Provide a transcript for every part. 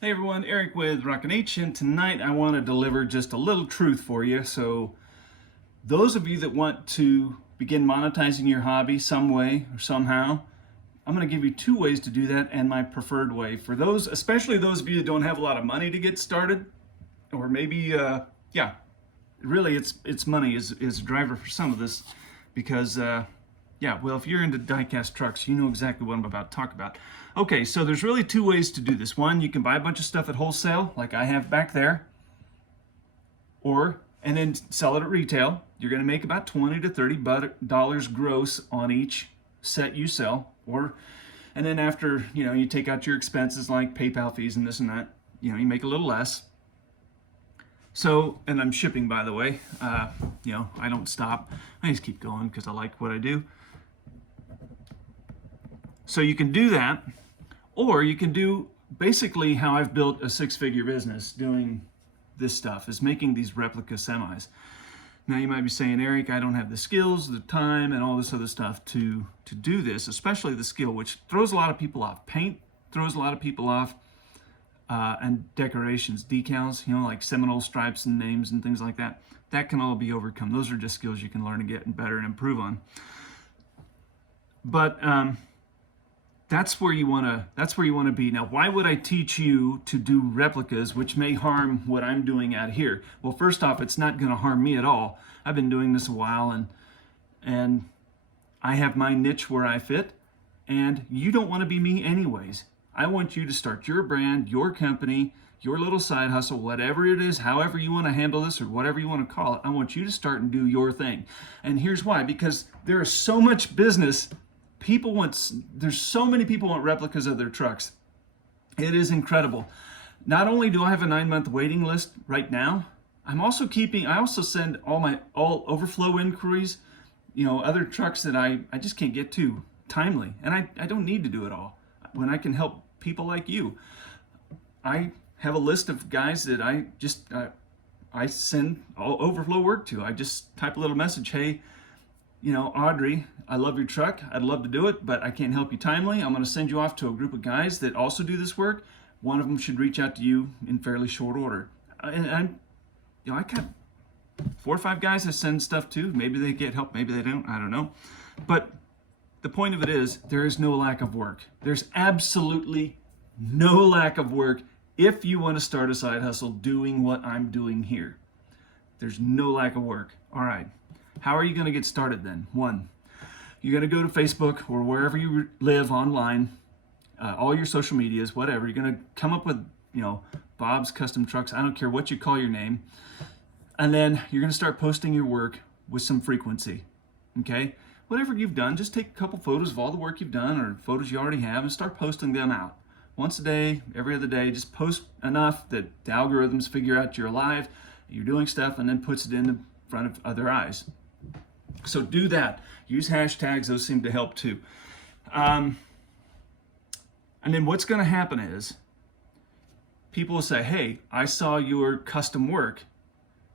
Hey everyone, Eric with Rockin' H, and tonight I want to deliver just a little truth for you. So those of you that want to begin monetizing your hobby some way or somehow, I'm going to give you two ways to do that and my preferred way. For those, especially those of you that don't have a lot of money to get started, or maybe, really it's money is a driver for some of this because if you're into diecast trucks, you know exactly what I'm about to talk about. Okay, so there's really two ways to do this. One, you can buy a bunch of stuff at wholesale, like I have back there, and then sell it at retail. You're going to make about $20 to $30 gross on each set you sell, and then after you take out your expenses like PayPal fees and this and that, you make a little less. So, and I'm shipping, by the way. I don't stop. I just keep going because I like what I do. So you can do that, or you can do basically how I've built a six-figure business doing this stuff, is making these replica semis. Now you might be saying, Eric, I don't have the skills, the time, and all this other stuff to do this, especially the skill, which throws a lot of people off. Paint throws a lot of people off, and decorations, decals, like Seminole stripes and names and things like that. That can all be overcome. Those are just skills you can learn to get better and improve on. But that's where you want to be. Now, why would I teach you to do replicas, which may harm what I'm doing out here? Well, first off, it's not going to harm me at all. I've been doing this a while, and I have my niche where I fit, and you don't want to be me anyways. I want you to start your brand, your company, your little side hustle, whatever it is, however you want to handle this or whatever you want to call it. I want you to start and do your thing. And here's why: because there is so much business. There's so many people want replicas of their trucks. It is incredible. Not only do I have a 9-month waiting list right now, I also send all overflow inquiries, other trucks that I just can't get to timely. And I don't need to do it all when I can help people like you. I have a list of guys that I send all overflow work to. I just type a little message, hey, Audrey, I love your truck. I'd love to do it, but I can't help you timely. I'm going to send you off to a group of guys that also do this work. One of them should reach out to you in fairly short order. And I got 4 or 5 guys I send stuff to. Maybe they get help, maybe they don't. I don't know. But the point of it is, there is no lack of work. There's absolutely no lack of work if you want to start a side hustle doing what I'm doing here. There's no lack of work. All right. How are you going to get started then? One, you're going to go to Facebook or wherever you live online, all your social medias, whatever. You're going to come up with, Bob's Custom Trucks. I don't care what you call your name. And then you're going to start posting your work with some frequency. Okay? Whatever you've done, just take a couple photos of all the work you've done or photos you already have and start posting them out. Once a day, every other day, just post enough that the algorithms figure out you're alive, you're doing stuff, and then puts it in front of other eyes. So do that. Use hashtags. Those seem to help too. And then what's going to happen is people will say, hey, I saw your custom work.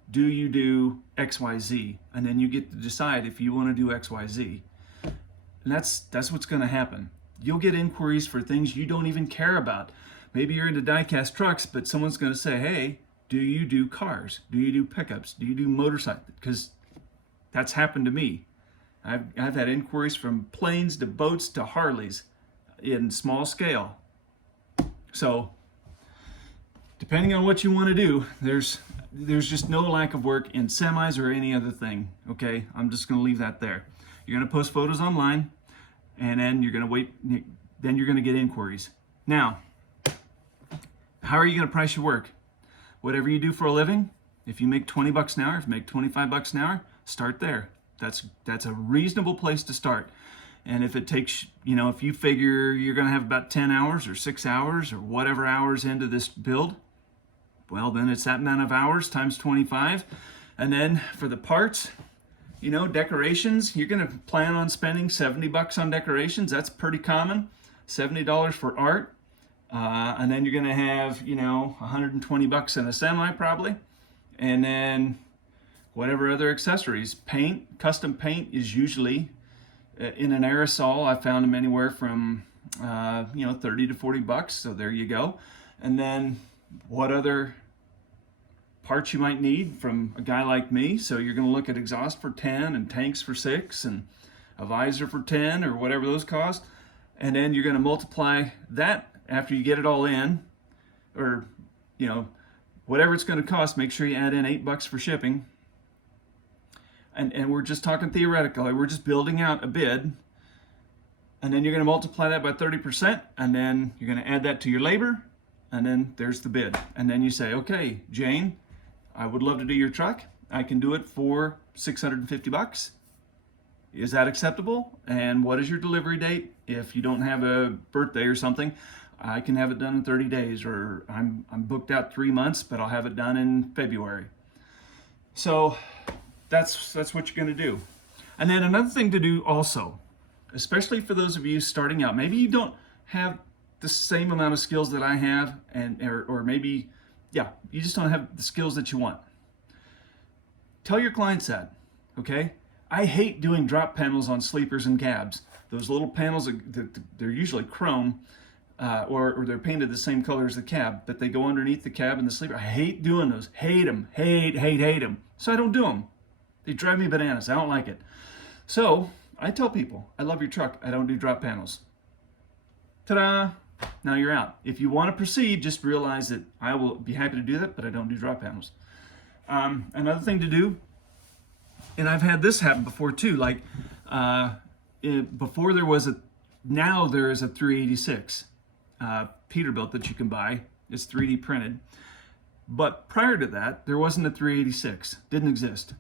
Do you do XYZ? And then you get to decide if you want to do XYZ. And that's what's going to happen. You'll get inquiries for things you don't even care about. Maybe you're into diecast trucks, but someone's going to say, hey, do you do cars? Do you do pickups? Do you do motorcycles? Because that's happened to me. I've had inquiries from planes to boats to Harleys in small scale. So depending on what you want to do, there's just no lack of work in semis or any other thing. Okay, I'm just going to leave that there. You're going to post photos online, and then you're going to wait. Then you're going to get inquiries. Now, how are you going to price your work? Whatever you do for a living, if you make 20 bucks an hour, if you make 25 bucks an hour, start there. That's a reasonable place to start. And if it takes, if you figure you're going to have about 10 hours or 6 hours or whatever hours into this build, well, then it's that amount of hours times 25. And then for the parts, decorations, you're going to plan on spending 70 bucks on decorations. That's pretty common. $70 for art. And then you're going to have, 120 bucks in a semi probably. And then whatever other accessories. Paint, custom paint is usually in an aerosol. I found them anywhere from 30 to 40 bucks. So there you go. and then what other parts you might need from a guy like me. So you're going to look at exhaust for 10 and tanks for 6 and a visor for 10 or whatever those cost. And then you're going to multiply that after you get it all in, or, you know, whatever it's going to cost. Make sure you add in $8 for shipping. And we're just talking theoretically. We're just building out a bid. And then you're going to multiply that by 30%. And then you're going to add that to your labor. And then there's the bid. And then you say, okay, Jane, I would love to do your truck. I can do it for $650. Is that acceptable? And what is your delivery date? If you don't have a birthday or something, I can have it done in 30 days, or I'm booked out 3 months, but I'll have it done in February. So that's what you're going to do. And then another thing to do also, especially for those of you starting out, maybe you don't have the same amount of skills that I have, or maybe, yeah, you just don't have the skills that you want. Tell your clients that, okay? I hate doing drop panels on sleepers and cabs. Those little panels, they're usually chrome, or they're painted the same color as the cab, but they go underneath the cab and the sleeper. I hate doing those. Hate them. Hate them. So I don't do them. They drive me bananas. I don't like it. So I tell people, I love your truck. I don't do drop panels. Ta-da! Now you're out. If you want to proceed, just realize that I will be happy to do that, but I don't do drop panels. Another thing to do, and I've had this happen before too, like before now there is a 386 Peterbilt that you can buy. It's 3D printed. But prior to that, there wasn't a 386. Didn't exist.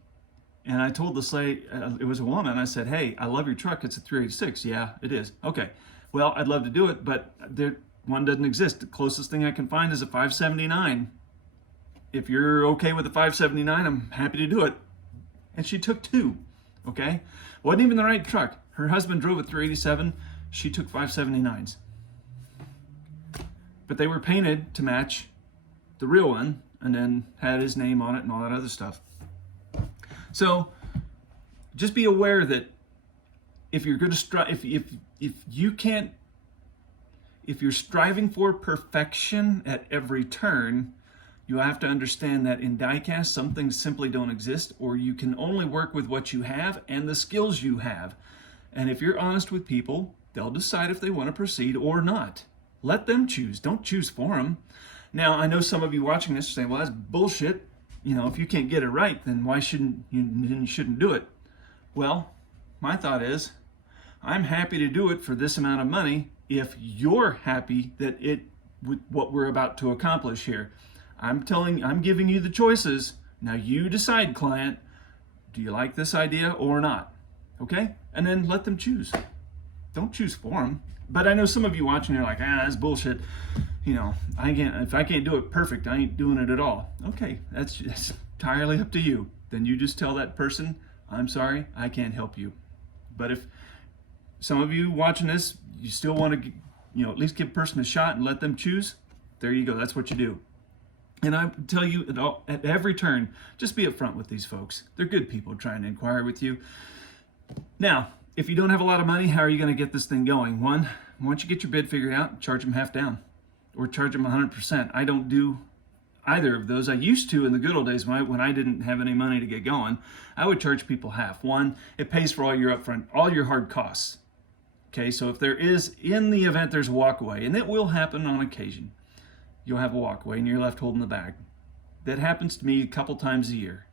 And I told this lady, it was a woman, I said, hey, I love your truck. It's a 386. Yeah, it is. Okay. Well, I'd love to do it, but one doesn't exist. The closest thing I can find is a 579. If you're okay with the 579, I'm happy to do it. And she took 2, okay? Wasn't even the right truck. Her husband drove a 387. She took 579s. But they were painted to match the real one, and then had his name on it and all that other stuff. So just be aware that if you're going to strive, if you're striving for perfection at every turn, you have to understand that in diecast, some things simply don't exist, or you can only work with what you have and the skills you have. And if you're honest with people, they'll decide if they want to proceed or not. Let them choose. Don't choose for them. Now, I know some of you watching this are saying, well, that's bullshit. You know, if you can't get it right, then why shouldn't you shouldn't do it? Well, my thought is, I'm happy to do it for this amount of money if you're happy that with what we're about to accomplish here. I'm giving you the choices. Now you decide, client, do you like this idea or not? Okay? And then let them choose. Don't choose for them. But I know some of you watching are like, that's bullshit. You know, if I can't do it perfect, I ain't doing it at all. Okay, that's entirely up to you. Then you just tell that person, I'm sorry, I can't help you. But if some of you watching this, you still want to, at least give a person a shot and let them choose, there you go. That's what you do. And I tell you at every turn, just be upfront with these folks. They're good people trying to inquire with you. Now, if you don't have a lot of money, how are you going to get this thing going? One, once you get your bid figured out, charge them half down or charge them 100%. I don't do either of those. I used to in the good old days when I didn't have any money to get going. I would charge people half. One, it pays for all your upfront, all your hard costs. Okay, so if there is, in the event there's a walkaway, and it will happen on occasion, you'll have a walkaway and you're left holding the bag. That happens to me a couple times a year.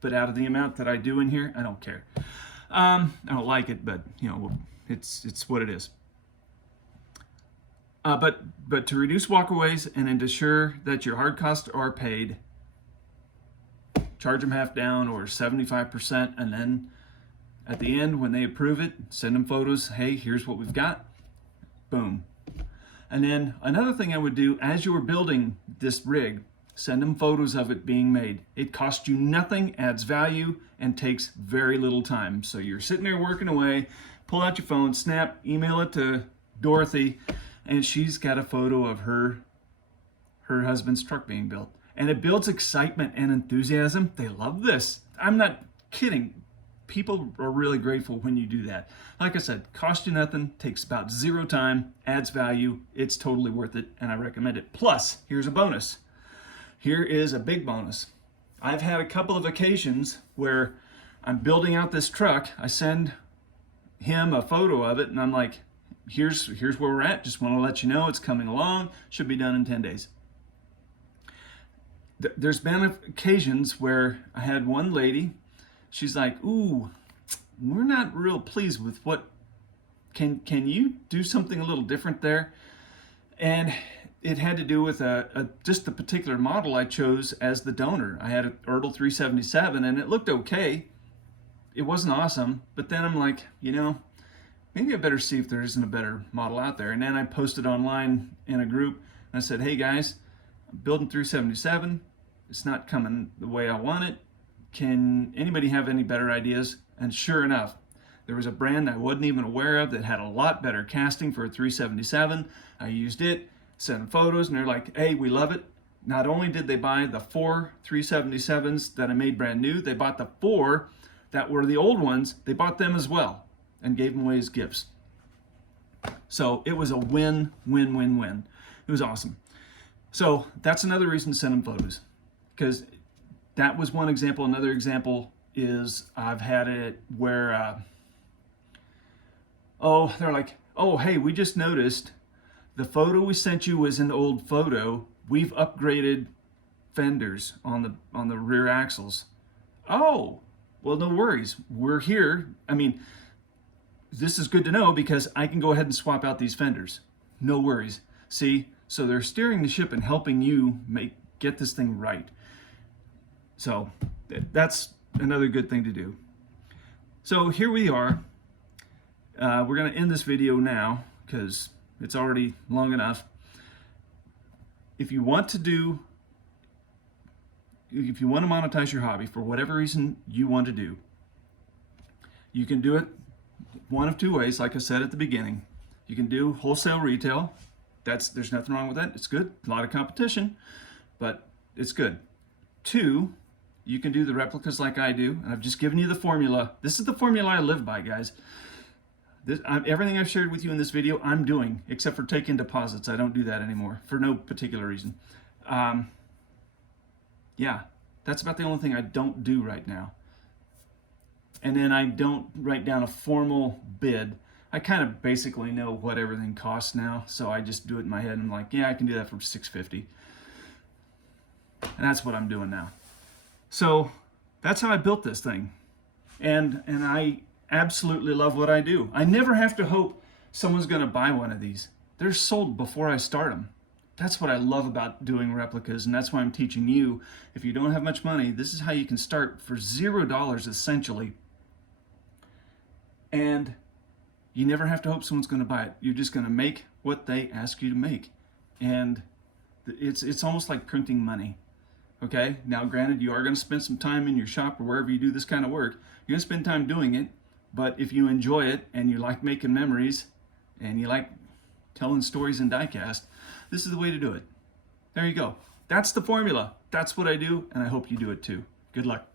But out of the amount that I do in here, I don't care. I don't like it, but it's what it is. But to reduce walkaways and ensure that your hard costs are paid, charge them half down or 75%, and then at the end, when they approve it, send them photos. Hey, here's what we've got. Boom. And then another thing I would do as you were building this rig, send them photos of it being made. It costs you nothing, adds value, and takes very little time. So you're sitting there working away, pull out your phone, snap, email it to Dorothy, and she's got a photo of her husband's truck being built. And it builds excitement and enthusiasm. They love this. I'm not kidding. People are really grateful when you do that. Like I said, cost you nothing, takes about 0 time, adds value. It's totally worth it, and I recommend it. Plus, here's a bonus. Here is a big bonus. I've had a couple of occasions where I'm building out this truck. I send him a photo of it, and I'm like, here's where we're at. Just want to let you know it's coming along. Should be done in 10 days. There's been occasions where I had one lady, she's like, ooh, we're not real pleased with what, can you do something a little different there? And it had to do with just the particular model I chose as the donor. I had an Ertl 377 and it looked okay. It wasn't awesome, but then I'm like, you know, maybe I better see if there isn't a better model out there. And then I posted online in a group and I said, hey guys, I'm building 377. It's not coming the way I want it. Can anybody have any better ideas? And sure enough, there was a brand I wasn't even aware of that had a lot better casting for a 377. I used it, sent them photos, and they're like, hey, we love it. Not only did they buy the 4 377s that I made brand new, they bought the 4 that were the old ones. They bought them as well and gave them away as gifts. So it was a win, win, win, win. It was awesome. So that's another reason to send them photos, because that was one example. Another example is I've had it where, they're like, oh, hey, we just noticed the photo we sent you was an old photo. We've upgraded fenders on the rear axles. Oh, well, no worries. We're here. I mean, this is good to know because I can go ahead and swap out these fenders. No worries. See, so they're steering the ship and helping you get this thing right. So that's another good thing to do. So here we are. We're going to end this video now because it's already long enough. If you want to monetize your hobby for whatever reason you want to do, you can do it one of 2 ways, like I said at the beginning. You can do wholesale retail. There's nothing wrong with that. It's good. A lot of competition, but it's good. 2, you can do the replicas like I do, and I've just given you the formula. This is the formula I live by, guys. Everything I've shared with you in this video, I'm doing, except for taking deposits. I don't do that anymore for no particular reason. Yeah, that's about the only thing I don't do right now. And then I don't write down a formal bid. I kind of basically know what everything costs now, so I just do it in my head and I'm like, yeah, I can do that for $650. And that's what I'm doing now. So that's how I built this thing. And I absolutely love what I do. I never have to hope someone's going to buy one of these. They're sold before I start them. That's what I love about doing replicas, and that's why I'm teaching you. If you don't have much money, this is how you can start for $0 essentially. And you never have to hope someone's going to buy it. You're just going to make what they ask you to make. And it's almost like printing money. Okay, now granted, you are going to spend some time in your shop or wherever you do this kind of work. You're going to spend time doing it, but if you enjoy it and you like making memories and you like telling stories in Diecast, this is the way to do it. There you go. That's the formula. That's what I do, and I hope you do it too. Good luck.